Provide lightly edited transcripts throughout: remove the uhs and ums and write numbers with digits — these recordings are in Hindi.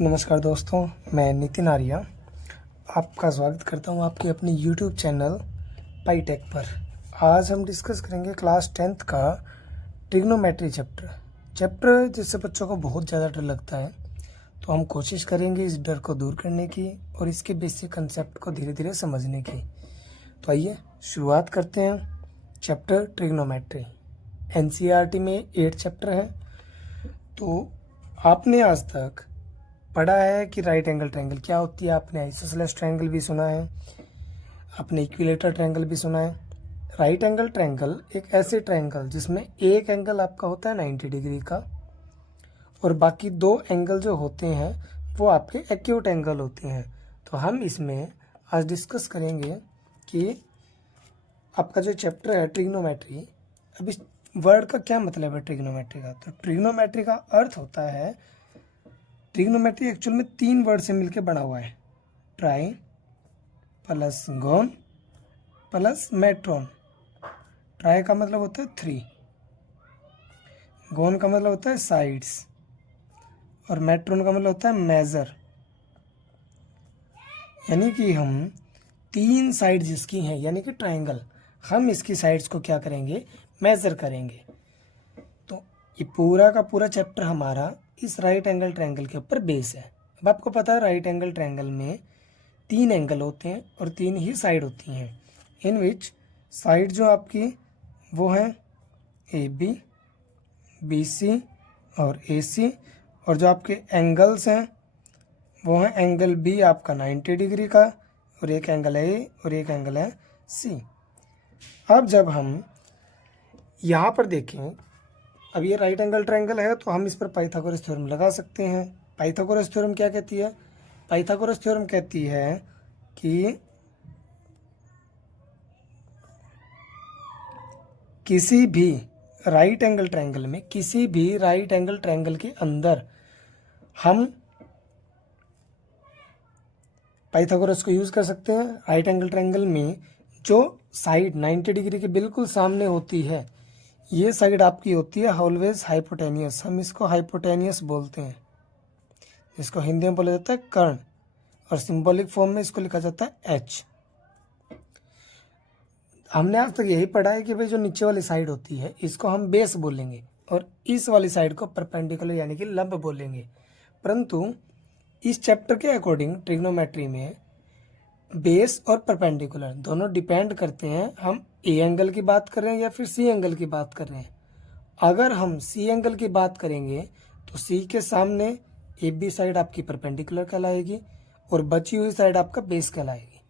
नमस्कार दोस्तों, मैं नितिन आर्या आपका स्वागत करता हूं आपके अपने YouTube चैनल पाईटेक पर। आज हम डिस्कस करेंगे क्लास 10th का ट्रिग्नोमेट्री चैप्टर जिससे बच्चों को बहुत ज़्यादा डर लगता है। तो हम कोशिश करेंगे इस डर को दूर करने की और इसके बेसिक कंसेप्ट को धीरे धीरे समझने की। तो आइए शुरुआत करते हैं। चैप्टर ट्रिग्नोमेट्री NCERT में 8 चैप्टर है। तो आपने आज तक पढ़ा है कि राइट एंगल ट्रायंगल क्या होती है, आपने आइसोसेलेस ट्रायंगल भी सुना है, आपने इक्विलेटरल ट्रायंगल भी सुना है। राइट एंगल ट्रायंगल एक ऐसे ट्रायंगल जिसमें एक एंगल आपका होता है 90 डिग्री का और बाकी दो एंगल जो होते हैं वो आपके एक्यूट एंगल होते हैं। तो हम इसमें आज डिस्कस करेंगे कि आपका जो चैप्टर है ट्रिग्नोमेट्री, अब इस वर्ड का क्या मतलब है ट्रिग्नोमेट्री का। तो ट्रिग्नोमेट्री का अर्थ होता है, ट्रिग्नोमेट्री एक्चुअल में 3 वर्ड से मिलकर बना हुआ है, ट्राई प्लस गोन प्लस मेट्रोन। ट्राई का मतलब होता है 3, गोन का मतलब होता है साइड्स और मेट्रोन का मतलब होता है मेजर। यानी कि हम 3 साइड जिसकी हैं, यानी कि ट्रायंगल, हम इसकी साइड्स को क्या करेंगे, मेजर करेंगे। तो ये पूरा का पूरा चैप्टर हमारा इस राइट एंगल ट्रायंगल के ऊपर बेस है। अब आपको पता है राइट एंगल ट्रायंगल में 3 एंगल होते हैं और 3 ही साइड होती हैं, इन विच साइड जो आपकी वो है AB, BC और AC, और जो आपके एंगल्स हैं वो है एंगल B आपका 90 डिग्री का और एक एंगल है A और एक एंगल है C। अब जब हम यहाँ पर देखें, अब ये राइट एंगल ट्रायंगल है तो हम इस पर पाइथागोरस थ्योरम लगा सकते हैं। पाइथागोरस थ्योरम क्या कहती है? पाइथागोरस थ्योरम कहती है कि किसी भी राइट एंगल ट्रायंगल में, किसी भी राइट एंगल ट्रायंगल के अंदर हम पाइथागोरस को यूज कर सकते हैं। राइट एंगल ट्रायंगल में जो साइड 90 डिग्री के बिल्कुल सामने होती है, ये साइड आपकी होती है ऑलवेज हाइपोटेनियस। हम इसको हाइपोटेनियस बोलते हैं, इसको हिंदी में बोला जाता है कर्ण, और सिंबॉलिक फॉर्म में इसको लिखा जाता है H। हमने आज तक यही पढ़ा है कि भाई जो नीचे वाली साइड होती है इसको हम बेस बोलेंगे और इस वाली साइड को परपेंडिकुलर यानी कि लंब बोलेंगे। परंतु इस चैप्टर के अकॉर्डिंग ट्रिग्नोमेट्री में बेस और परपेंडिकुलर दोनों डिपेंड करते हैं, हम A एंगल की बात कर रहे हैं या फिर C एंगल की बात कर रहे हैं। अगर हम C एंगल की बात करेंगे तो C के सामने AB साइड आपकी परपेंडिकुलर कहलाएगी और बची हुई साइड आपका बेस कहलाएगी।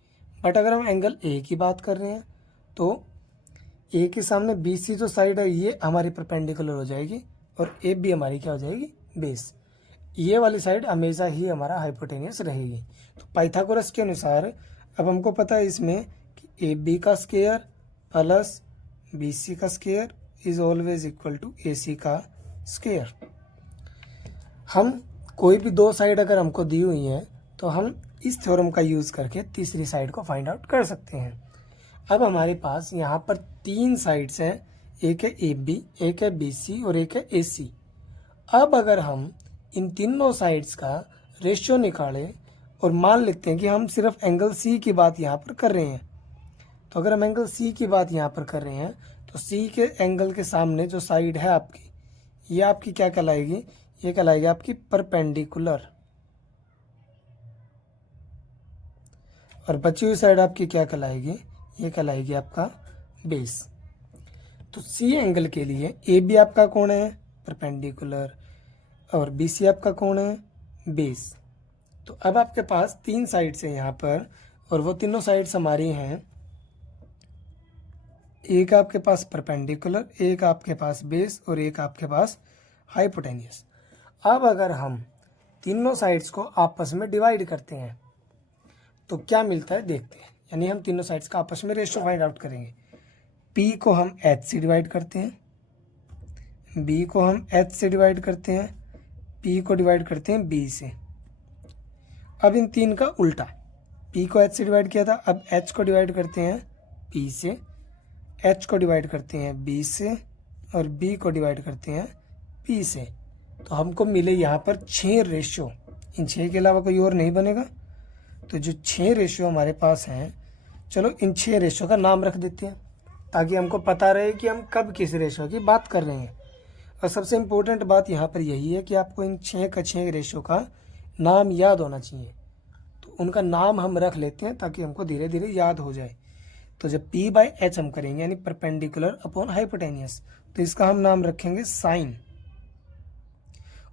बट अगर हम एंगल A की बात कर रहे हैं तो A के सामने BC जो साइड है ये हमारी परपेंडिकुलर हो जाएगी और AB हमारी क्या हो जाएगी, बेस। ये वाली साइड हमेशा ही हमारा हाइपोटेनियस रहेगी। तो पाइथागोरस के अनुसार अब हमको पता है इसमें कि AB का स्क्वायर प्लस BC का square is always equal to AC का स्क्वायर। हम कोई भी 2 साइड अगर हमको दी हुई है तो हम इस थ्योरम का यूज करके तीसरी साइड को फाइंड आउट कर सकते हैं। अब हमारे पास यहाँ पर 3 साइड्स हैं, एक है AB, एक है BC और एक है AC। अब अगर हम इन तीनों साइड्स का रेशियो निकालें और मान लेते हैं कि हम सिर्फ एंगल C की बात यहाँ पर कर रहे हैं, तो अगर हम एंगल C की बात यहाँ पर कर रहे हैं तो C के एंगल के सामने जो साइड है आपकी, ये आपकी क्या कहलाएगी, ये कहलाएगी आपकी परपेंडिकुलर, और बची हुई साइड आपकी क्या कहलाएगी, ये कहलाएगी आपका बेस। तो C एंगल के लिए AB आपका कोण है परपेंडिकुलर और BC आपका कोण है बेस। तो अब आपके पास 3 साइड्स हैं यहाँ पर और वो तीनों साइड्स हमारी हैं, एक आपके पास परपेंडिकुलर, एक आपके पास बेस और एक आपके पास हाइपोटेनियस। अब अगर हम तीनों साइड्स को आपस में डिवाइड करते हैं तो क्या मिलता है देखते हैं। यानी हम तीनों साइड्स का आपस में रेशियो फाइंड आउट करेंगे। P को हम H से डिवाइड करते हैं, B को हम H से डिवाइड करते हैं, P को डिवाइड करते हैं B से। अब इन 3 का उल्टा, P को H से डिवाइड किया था, अब H को डिवाइड करते हैं P से, H को डिवाइड करते हैं B से और b को डिवाइड करते हैं p से, तो हमको मिले यहाँ पर 6 रेशियो। इन 6 के अलावा कोई और नहीं बनेगा। तो जो 6 रेशियो हमारे पास हैं, चलो इन 6 रेशियो का नाम रख देते हैं ताकि हमको पता रहे कि हम कब किस रेशियो की बात कर रहे हैं। और सबसे इम्पोर्टेंट बात यहाँ पर यही है कि आपको इन 6 रेशियो का नाम याद होना चाहिए। तो उनका नाम हम रख लेते हैं ताकि हमको धीरे धीरे याद हो जाए। तो जब p/h हम करेंगे यानी परपेंडिकुलर अपॉन हाइपोटेनियस, तो इसका हम नाम रखेंगे साइन।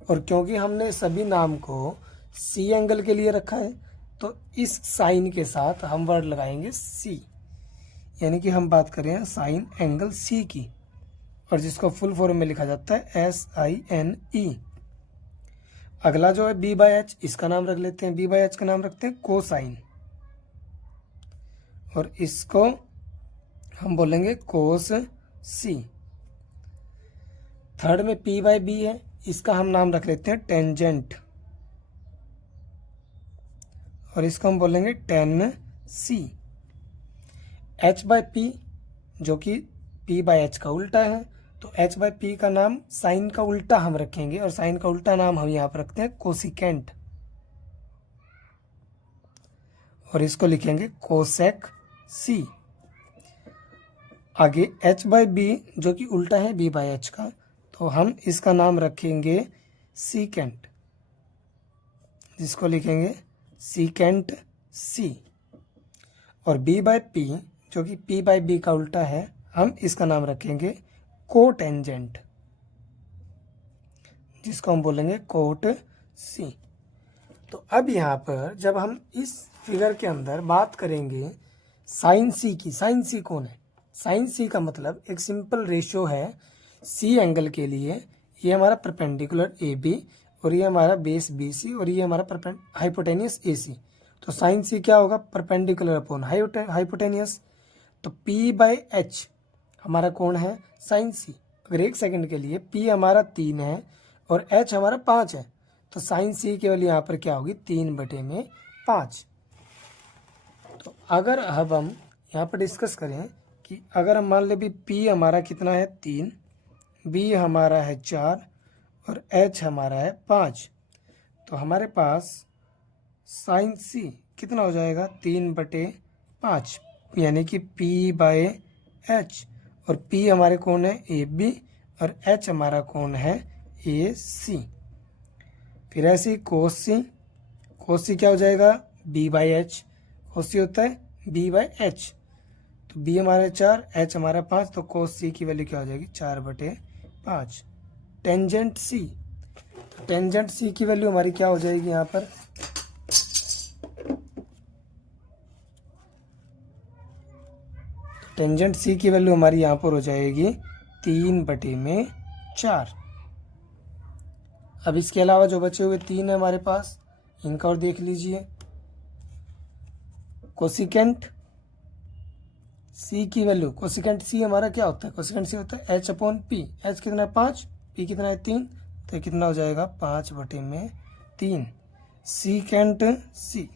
और क्योंकि हमने सभी नाम को सी एंगल के लिए रखा है, तो इस साइन के साथ हम वर्ड लगाएंगे सी, यानी कि हम बात कर रहे हैं साइन एंगल सी की, और जिसको फुल फॉर्म में लिखा जाता है SINE। अगला जो है b/h, इसका नाम रख लेते हैं, b/h का नाम रखते हैं कोसाइन, और इसको हम बोलेंगे कोस सी। थर्ड में p/b है, इसका हम नाम रख लेते हैं टेंजेंट, और इसको हम बोलेंगे टेन सी। h/p जो कि p/h का उल्टा है, तो h/p का नाम साइन का उल्टा हम रखेंगे, और साइन का उल्टा नाम हम यहाँ पर रखते हैं कोसिकेंट, और इसको लिखेंगे कोसेक सी। आगे h/b जो कि उल्टा है b/h का, तो हम इसका नाम रखेंगे सीकेंट, जिसको लिखेंगे सीकेंट सी। और b/p जो कि p/b का उल्टा है, हम इसका नाम रखेंगे कोटेंजेंट, जिसको हम बोलेंगे कोट सी। तो अब यहाँ पर जब हम इस फिगर के अंदर बात करेंगे साइन सी की, साइन सी कौन है? साइन सी का मतलब एक सिंपल रेशियो है सी एंगल के लिए। ये हमारा परपेंडिकुलर AB, और ये हमारा बेस BC, और ये हमारा हाइपोटेनियस AC। तो साइन सी क्या होगा? Perpendicular upon hypotenuse. तो p/h हमारा कौन है? साइन सी। अगर एक सेकंड के लिए p हमारा 3 है और h हमारा 5 है, तो साइन सी केवल यहाँ पर क्या होगी? 3/5। तो अगर अब हम यहाँ पर डिस्कस करें कि अगर हम मान ले भी p हमारा कितना है? 3, b हमारा है 4 और h हमारा है 5, तो हमारे पास साइन सी कितना हो जाएगा? 3/5, यानी कि p/h। और p हमारे कौन है? AB, और h हमारा कौन है? AC। फिर ऐसे ही कोस सी क्या हो जाएगा? b/h। कोस सी होता है b/h, तो b हमारा 4, h हमारा 5, तो कोस सी की वैल्यू क्या हो जाएगी? 4/5। टेंजेंट सी, तो टेंजेंट सी की वैल्यू हमारी क्या हो जाएगी यहाँ पर? टेंजेंट सी की वैल्यू हमारी यहाँ पर हो जाएगी 3/4। अब इसके अलावा जो बचे हुए 3 है हमारे पास, इनका और देख लीजिए। कोसिकेंट सी की वैल्यू, कोसिकेंट सी हमारा क्या होता है? कोसिकेंट सी होता है h/p। h कितना है? 5, p कितना है? 3, तो कितना हो जाएगा? 5/3। सीकेंट सी,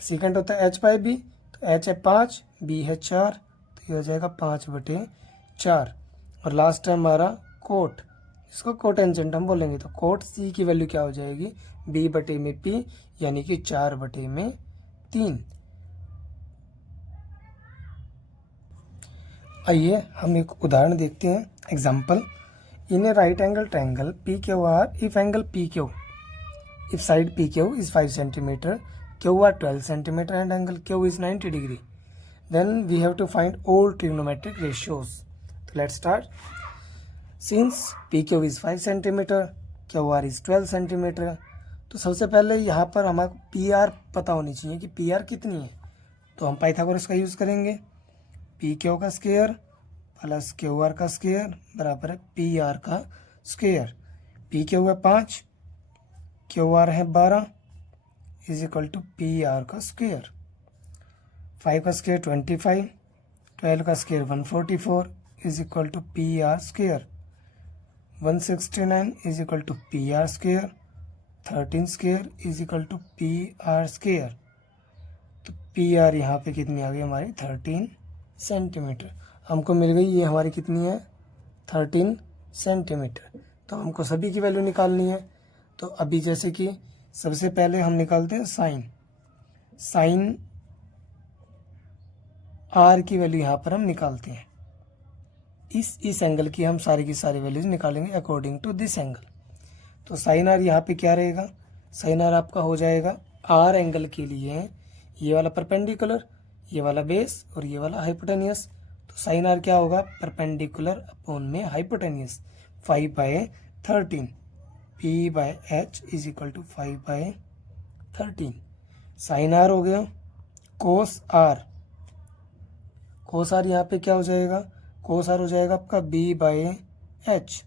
सीकेंट होता है h/b, तो h है 5, b है 4, तो ये हो जाएगा 5/4। और लास्ट है हमारा कोट, इसको कोटेंजेंट हम बोलेंगे। तो कोट सी की वैल्यू क्या हो जाएगी? b/p, यानी कि 4/3। आइए हम एक उदाहरण देखते हैं, example. In A right angle triangle PQR, if angle PQ, if side PQ is 5 cm, QR 12 cm and angle Q is 90 degree, then we have to find all trigonometric ratios. So let's start. Since PQ is 5 cm, QR is 12 cm, तो सबसे पहले यहाँ पर हमारे PR पता होनी चाहिए कि PR कितनी है। तो हम पाइथागोरस का यूज़ करेंगे। PQ का स्क्वायर प्लस QR का स्क्वायर बराबर है PR का स्क्वायर। PQ है 5, QR है 12, इज इक्वल टू PR का स्क्वायर। 5 का स्क्वायर 25, 12 का square 144, is equal to PR square. 169 is equal to PR square. 13 square is equal to PR square. तो PR यहाँ पे कितनी आ गई हमारी? 13 सेंटीमीटर हमको मिल गई। ये हमारी कितनी है? 13 सेंटीमीटर। तो हमको सभी की वैल्यू निकालनी है। तो अभी जैसे कि सबसे पहले हम निकालते हैं साइन आर की वैल्यू यहाँ पर हम निकालते हैं। इस एंगल की हम सारी की सारी वैल्यूज निकालेंगे अकॉर्डिंग टू दिस एंगल। तो साइन आर यहाँ पे क्या रहेगा, साइन आर आपका हो जाएगा आर एंगल के लिए ये वाला परपेंडिकुलर, ये वाला बेस और ये वाला हाइपोटेनियस। तो साइन आर क्या होगा, परपेंडिकुलर अपॉन में hypotenuse 5/13 P/H is equal to 5/13। Sine R हो गया। कोस आर यहाँ पे क्या हो जाएगा, कोस आर हो जाएगा आपका B/H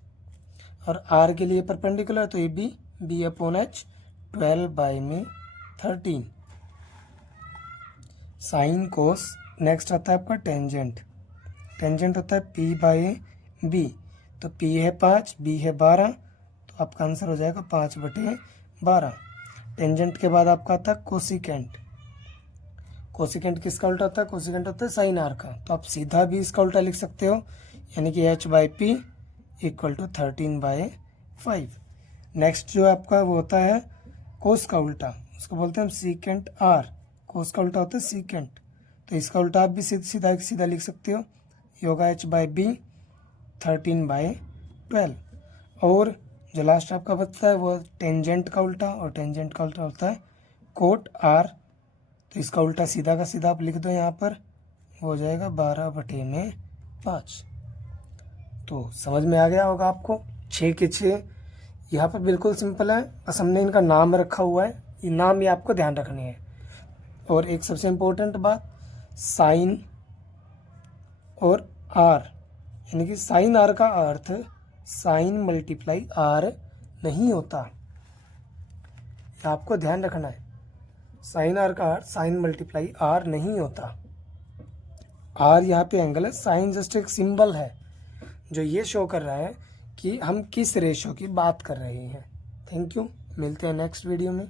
और आर के लिए परपेंडिकुलर तो ये B/H 12/13। Sine cos. नेक्स्ट आता है आपका टेंजेंट होता है P/B। तो P है 5, B है 12, तो आपका आंसर हो जाएगा 5/12। टेंजेंट के बाद आपका आता है कोसिकेंट किसका उल्टा होता है, कोसिकेंट होता है साइन आर का। तो आप सीधा भी इसका उल्टा लिख सकते हो, यानी कि H/P इक्वल टू 13/5। नेक्स्ट जो आपका वो होता है कोस का उल्टा, उसको बोलते हैं हम सीकेंट आर। कोस का उल्टा होता है सीकेंट, तो इसका उल्टा आप भी सीधा लिख सकते हो, ये होगा H/B 13/12। और जो लास्ट आपका बचता है वो टेंजेंट का उल्टा, और टेंजेंट का उल्टा होता है कोट आर। तो इसका उल्टा सीधा का सीधा आप लिख दो यहाँ पर, हो जाएगा 12/5। तो समझ में आ गया होगा आपको 6 के 6। यहाँ पर बिल्कुल सिंपल है, बस हमने इनका नाम रखा हुआ है, ये नाम ये आपको ध्यान रखनी है। और एक सबसे इम्पोर्टेंट बात, साइन और आर, यानी कि साइन आर का अर्थ साइन मल्टीप्लाई आर नहीं होता, ये आपको ध्यान रखना है। साइन आर का अर्थ साइन मल्टीप्लाई आर नहीं होता। आर यहाँ पे एंगल है, साइन जस्ट एक सिंबल है जो ये शो कर रहा है कि हम किस रेशो की बात कर रहे हैं। थैंक यू, मिलते हैं नेक्स्ट वीडियो में।